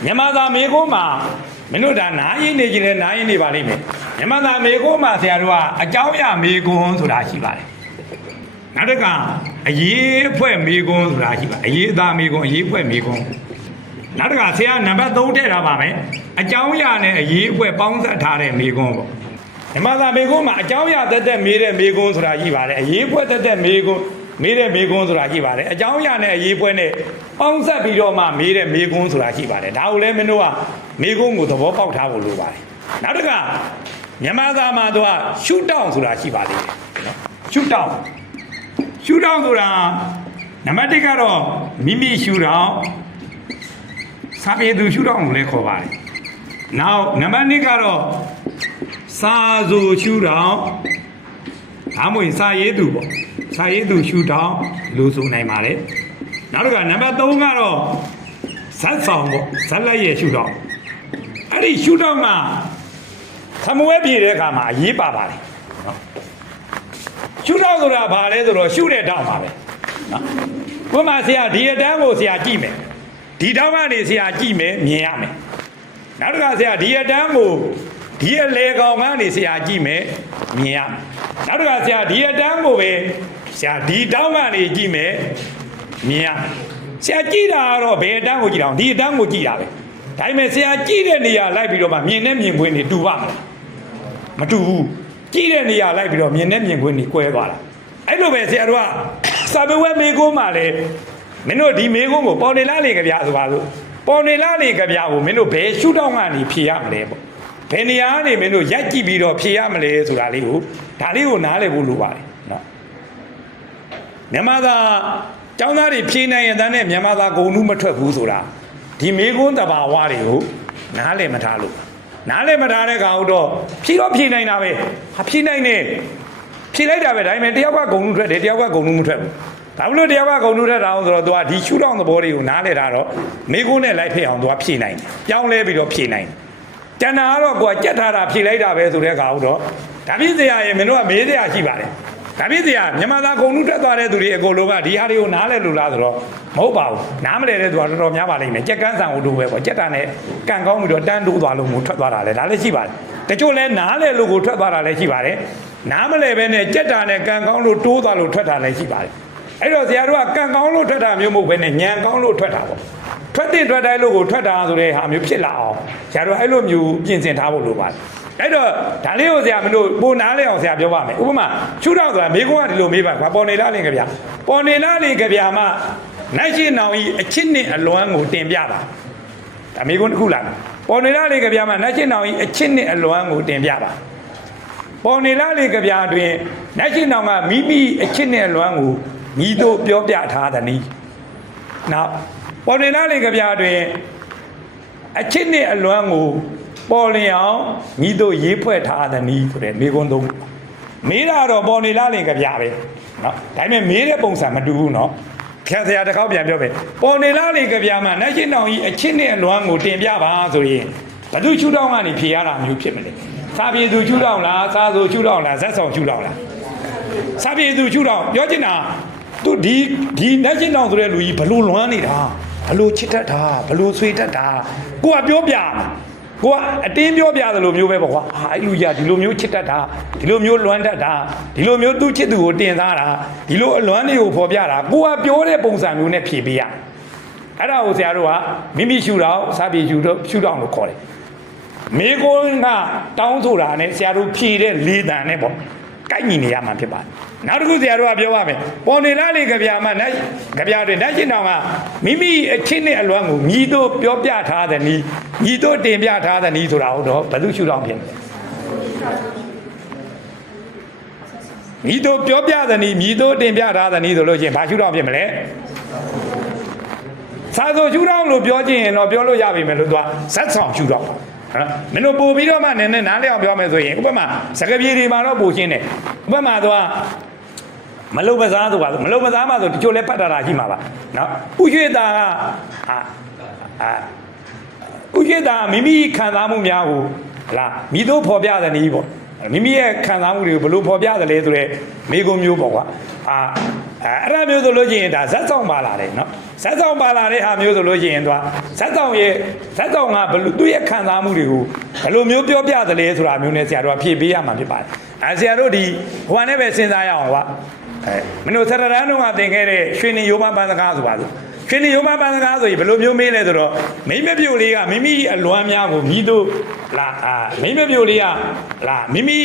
Yamada Megoma, Minuta Nai, Nai, Nibalime. Yamada Megoma, Serua, a Jawya Megon to Rashiba. Nadaga, a year for Megon to Rashiba, a year that Megon, a year for Megon. Nadaga, say, number don't tell about me. A Jawya, a year where bounds at Tare Megon. Yamada Megoma, a Jawya that made a Megon to Rashiba, a year for that Megon. Made a Megon to Rakibare, a Jawyan, a Yipone, Ponsa Bidoma, made a Megon to Rakibare. Now let me know Megon with the walk out Tavu. Nadaga, Yamada Madua, shoot down to Rakibare. Shoot down. Shoot down to Namaticaro, Mimi shoot down. Sabi do shoot down Lecovari. Now Namanicaro, Sazu shoot down. Amu Sayedu. Sayedu shoot down, Lusu Naimare. Naruga, number Dongaro, Sansong, Salaye shoot down. Ari shoot down, ma. Somewhere be the Gama, Yipabari. Shoot out the Rabale or shoot it down, Mare. Puma sia, dear Damo sia Jime. Didama is sia Jime, Miami. Naruga sia, dear Damo, dear Lego man is sia Jime, Miami. Naruga sia, dear Damo. Sia di dama ni jime mia sia ji da ro be dan ko ji daw di dan ko ji da be dai me sia ji de ne ya lai pi do ma myin ne myin kwin ni tu ba ma tu bu ji de ne ya lai pi do myin ne myin kwin ni kwဲtwa la ai lo be sia do ka sa be we me ko ma le min do di me ko ko paw ne la le ka bya so ba so paw ne la le ka bya ko min do be shu taw nga ni phie ya ma le po be ne ya ni min do yat ji bi do phie ya ma le so da le ko da le ko na le bu lo ba le Yamada, Jaunari Pina and then Yamada go Numata Huzura. The Megun the Bawario, Nale Matalu. Nale Matale Gaudo, Pino Pina in Ave, Hapina in it. Pilata, I mean, Diava go to the Diava go Nutra. Pablo Diava go to the round, he shoot on the body, Nale Raro, Megune like on the P9, young lady of P9. Janaro go Jetara Pilata to the Gaudo. That is the I am no media Hibare. Tabizia, Yamada go to the Gologa, Diario Nale Luladro, Mobile, Namle Eduardo Yavali, Jackan would do well, Jetane, can go with your Dan do Valum Tavara, Alechiva. The Jolen Nale Lugo Tavara Lechivare, Namale Bene Jetane can go to Tuvalu Tata Lechivare. I was the Arua can go to Tata, you move when a Yan go to Tata. 20 Logo Tata, they have you Pilla, Shadow, I love you, Vincent Tavuluba. အဲ့တော့ဒါလေးကိုဆရာမလို့ပုံနာလေးအောင်ဆရာပြောပါမယ်ဥပမာချူတော့ဆိုတာမိကုန်းကဒီလိုမေးပါပေါ်နေလားလင်ကြဗျာပေါ်နေလားလင်ကြဗျာမှာနိုင်ရှိနောင်ဤအချစ်နဲ့အလွမ်းကိုတင်ပြပါဒါမိကုန်းတစ်ခုလားပေါ်နေလားလင်ကြဗျာမှာနိုင်ရှိနောင်ဤအချစ်နဲ့အလွမ်းကိုတင်ပြပါပေါ်နေလားလင်ကြဗျာတွင်နိုင်ရှိနောင်ကမိမိအချစ်နဲ့အလွမ်းကိုညီတို့ပြောပြထားသည်နီးနောက်ပေါ်နေလားလင်ကြဗျာတွင်အချစ်နဲ့အလွမ်းကိုပေါ်လျောင်းညီတို့ရေးဖွဲ့ထားတဲ့နီးဆိုတဲ့မိကုန်းသုံးမေးတာတော့ပေါ်နေလားလင်ကြပြပဲเนาะဒါပေမဲ့မေးတဲ့ပုံစံမတူဘူးเนาะခက်စရာတစ်ခေါက်ပြန်ပြောပဲပေါ်နေလားလင်ကြပြမှာနိုင်ရှင်းတောင်ကြီးအချစ်နဲ့အလွမ်းကိုတင်ပြပါဆိုရင်ဘသူချူတောင်းကနေဖြေရတာမျိုးဖြစ်မလဲစာပြေသူချူတောင်းလားစာဆိုချူတောင်းလားဇက်ဆောင်ချူတောင်းလားစာပြေသူချူတောင်းပြောချင်တာသူဒီနိုင်ရှင်းတောင်ဆိုတဲ့လူကြီးဘလို့လွမ်းနေတာဘလို့ချစ်တတ်တာဘလို့ဆွေတတ်တာကိုကပြောပြကိုကအတင်းပြောပြသလိုမျိုးပဲပေါ့ကွာအဲ့လူကြီးဒီလိုမျိုးချစ်တတ်တာဒီလိုမျိုးလွမ်းတတ်တာဒီလိုမျိုးသူ့ချစ်သူကိုတင်သားတာဒီလိုအလွမ်းတွေကိုဖော်ပြတာကိုကပြောတဲ့ပုံစံမျိုးနဲ့ဖြေပေးရအဲ့ဒါကိုဆရာတို့ကမိမိရှူတော့စာပြေရှူတော့လို့ခေါ်တယ်မေကုန်းကတောင်းဆိုတာနဲ့ဆရာတို့ဖြေတဲ့လေးတန်နဲ့ပေါ့ကိုက်ညီနေရမှာဖြစ်ပါတယ်နောက်တစ်ခုဆရာတို့ကပြောပါမယ်ပေါ်နေလားလေကြပြာမှာနိုင်ကြပြာတွေနိုင်ရှင်းတောင်ကမိမိအချင်းနဲ့အလွမ်းကိုညီတို့ပြောပြထားတဲ့နီးညီတို့တင်ပြထားတဲ့နီးဆိုတာဟုတ်တော့ဘယ်သူရှုထောင်ဖြစ်လဲညီတို့ပြောပြတဲ့နီးညီတို့တင်ပြထားတဲ့နီးဆိုလို့ချင်းဘာရှုထောင်ဖြစ်မလဲစာဆိုရှုထောင်လို့ပြောချင်ရင်တော့ပြောလို့ရပြီမယ်လို့သူကဇက်ဆောင်ရှုထောင်မင်းတို့ပို့ပြီးတော့မှနည်းနည်းနားလည်အောင်ပြောမယ်ဆိုရင်ဥပမာစကားပြေတွေမှာတော့ပို့ရှင်းတယ်ဥပမာသူကမလုံမစားဆိုပါမလုံမစားမှဆိုတချို့လဲပတ်တာရှိမှာပါနော်ဥရွှေတာကဥရွှေတာမိမိခံစားမှုများကိုလားမိတို့ဖော်ပြတဲ့နည်းပေါ့မိမိရဲ့ခံစားမှုတွေကိုဘယ်လိုဖော်ပြသလဲဆိုတော့မိကုံမျိုးပေါ့ကွာအဲ့ဒါမျိုးဆိုလို့ရှိရင်ဒါဇက်ဆောင်ပါလာတယ်နော် ဇက်ဆောင်ပါလာတဲ့ဟာမျိုးဆိုလို့ရှိရင်သူကဇက်ဆောင်ကဘယ်လိုသူ့ရဲ့ခံစားမှုတွေကိုဘယ်လိုမျိုးပြောပြသလဲဆိုတာမျိုးနဲ့ဆရာတို့ကဖြည့်ပေးရမှာဖြစ်ပါတယ်ဆရာတို့ဒီဟိုကနဲ့ပဲစဉ်းစားရအောင်ကွာမင်းတို့သရတန်းတို့ကသင်ခဲ့တဲ့ရွှေနေရိုးမပန်းစကားဆိုပါစို့ရွှေနေရိုးမပန်းစကားဆိုရင်ဘယ်လိုမျိုးမေးလဲဆိုတော့မိမပြိုလေးကမိမိအလွမ်းများကိုမြည်တို့လားမိမပြိုလေးကလားမိမိ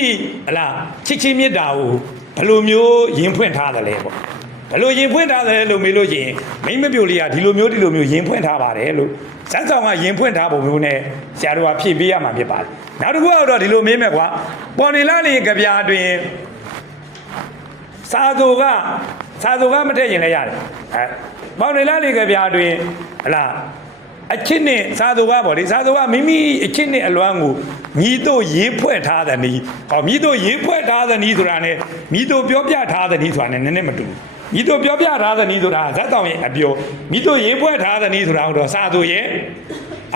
လားချစ်ချင်းမြတ်တာကိုဘယ်လိုမျိုးရင်ဖွင့်ထားသလဲပေါ့ဘယ်လိုရင်ဖွင့်ထားတယ်လို့မေးလို့ရှိရင်မိမပြိုလေးကဒီလိုမျိုးရင်ဖွင့်ထားပါတယ်လို့ဇက်ဆောင်ကရင်ဖွင့်ထားပုံမျိုးနဲ့ဆရာတို့ကဖြည့်ပေးရမှာဖြစ်ပါတယ်နောက်တစ်ခုကတော့ဒီလိုမေးမယ်ကွာပေါ်နေလားလေကြပြာတွင်စာသူကမထည့်ရင်လည်းရတယ်ပေါ်နေလားလေကြပြာတွင်ဟလားအချစ်နဲ့စာသူကပေါ့လေစာသူကမိမိအချစ်နဲ့အလွမ်းကိုမြည်တို့ရေးဖွဲ့ထားတဲ့နည်းဟောမြည်တို့ရေးဖွဲ့ထားတဲ့နည်းဆိုတာနဲ့မြည်တို့ပြောပြထားတဲ့နည်းဆိုတာနဲ့နည်းနည်းမတူဘူးမြည်တို့ပြောပြထားတဲ့နည်းဆိုတာဇက်တောင်ရဲ့အပြောမြည်တို့ရေးဖွဲ့ထားတဲ့နည်းဆိုတာတော့စာသူရဲ့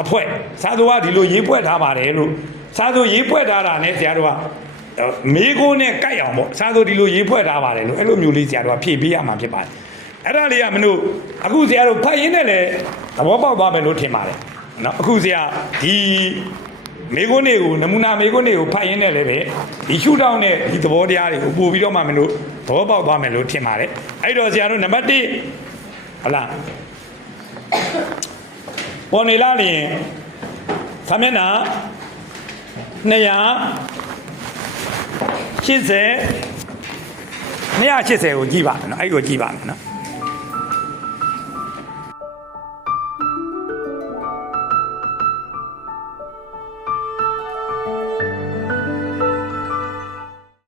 အဖွဲစာသူကဒီလိုရေးဖွဲ့ထားပါတယ်လို့စာသူရေးဖွဲ့ထားတာနဲ့ဆရာတို့ကမေးခွန်းနဲ့ကြိုက်အောင်ပေါ့စာသူဒီလိုရေးဖွဲ့ထားပါတယ်လို့အဲ့လိုမျိုးလေးဆရာတို့ကဖြည့်ပေးရမှာဖြစ်ပါတယ်အဲ့ဒါလေးကမလို့အခုဆရာတို့ဖတ်ရင်းနဲ့လည်းသဘောပေါက်သွားမယ်လို့ထင်ပါတယ်နော်အခုဆရာဒီမေခွန်းတွေကိုနမူနာမေခွန်းတွေကိုဖတ်ရင်းနဲ့လည်းပဲဒီရှုထောင့်နဲ့ဒီသဘောတရားတွေကိုပို့ပြီးတော့မှမလို့သဘောပေါက်သွားမယ်လို့ထင်ပါတယ်အဲ့တော့ဆရာတို့နံပါတ်1ဟုတ်လားပေါ်နေလားလျင်သမမျက်နှာ280ကိုကြည့်ပါမယ်နော်အဲ့ကိုကြည့်ပါမယ်နော်